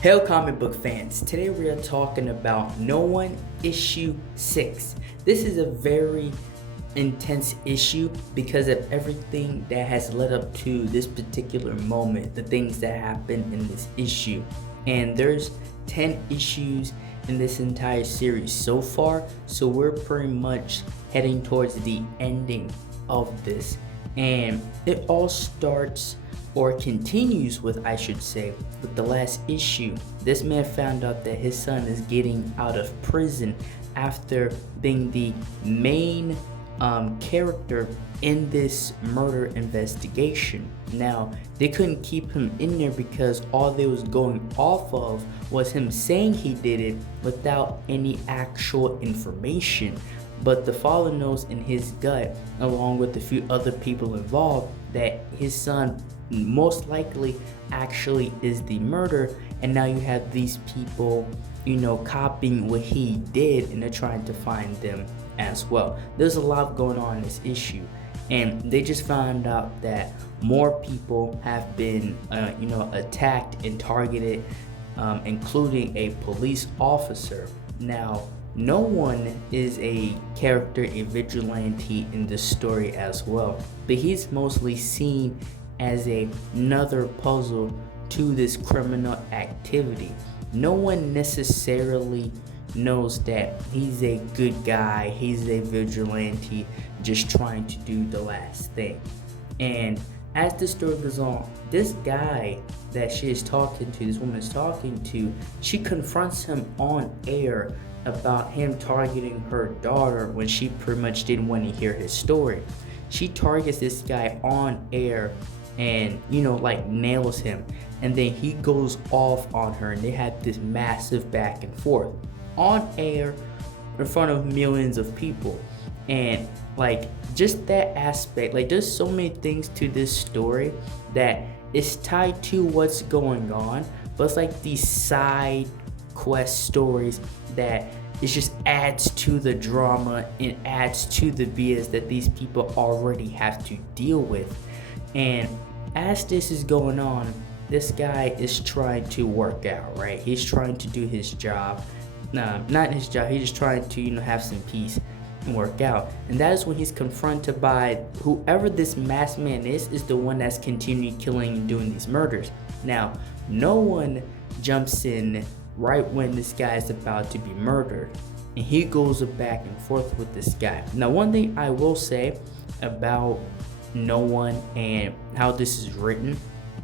Hail comic book fans, today we are talking about No One issue 6. This is a very intense issue because of everything that has led up to this particular moment, the things that happened in this issue. And there's 10 issues in this entire series so far, so we're pretty much heading towards the ending of this. And it all starts or continues with, I should say, with the last issue. This man found out that his son is getting out of prison after being the main character in this murder investigation. Now, they couldn't keep him in there because all they was going off of was him saying he did it without any actual information. But the father knows in his gut, along with a few other people involved, that his son most likely actually is the murderer. And now you have these people, copying what he did, and they're trying to find them as well. There's a lot going on in this issue, and they just found out that more people have been attacked and targeted, including a police officer. Now, no one is a character, a vigilante in this story as well, but he's mostly seen as another puzzle to this criminal activity. No one necessarily knows that he's a good guy, he's a vigilante just trying to do the last thing. And as the story goes on, this guy that this woman is talking to, she confronts him on air about him targeting her daughter when she pretty much didn't want to hear his story. She targets this guy on air and nails him, and then he goes off on her, and they have this massive back and forth on air in front of millions of people. And just that aspect, there's so many things to this story that is tied to what's going on, but it's like these side quest stories that it just adds to the drama and adds to the BS that these people already have to deal with. And as this is going on, this guy is trying to work out, right? He's trying to do his job. Not his job, he's just trying to, have some peace and work out. And that is when he's confronted by whoever this masked man is the one that's continuing killing and doing these murders. Now, no one jumps in right when this guy is about to be murdered, and he goes back and forth with this guy. Now, one thing I will say about No One and how this is written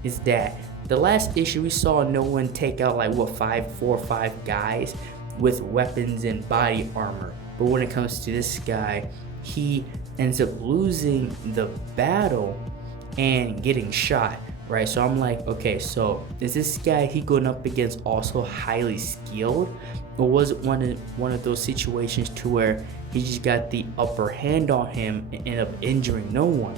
is that the last issue we saw No One take out 4 or 5 guys with weapons and body armor, but when it comes to this guy, he ends up losing the battle and getting shot, right? So I'm like, okay, so is this guy he going up against also highly skilled, or was it one of those situations to where he just got the upper hand on him and ended up injuring No One?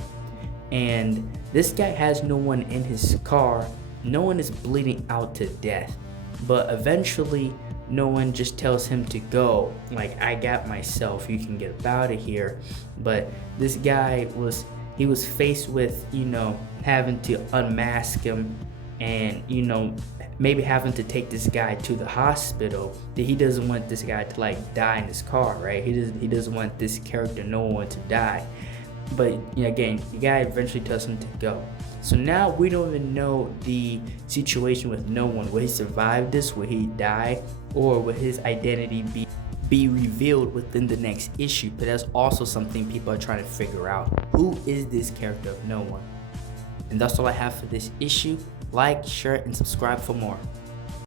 And this guy has No One in his car. No One is bleeding out to death, but eventually No One just tells him to go, I got myself, you can get out of here. But this guy was faced with having to unmask him and maybe having to take this guy to the hospital. That he doesn't want this guy to die in his car, right? He doesn't want this character No One to die. But again, the guy eventually tells him to go. So now we don't even know the situation with No One. Will he survive this? Will he die? Or will his identity be revealed within the next issue? But that's also something people are trying to figure out. Who is this character of No One? And that's all I have for this issue. Like, share, and subscribe for more.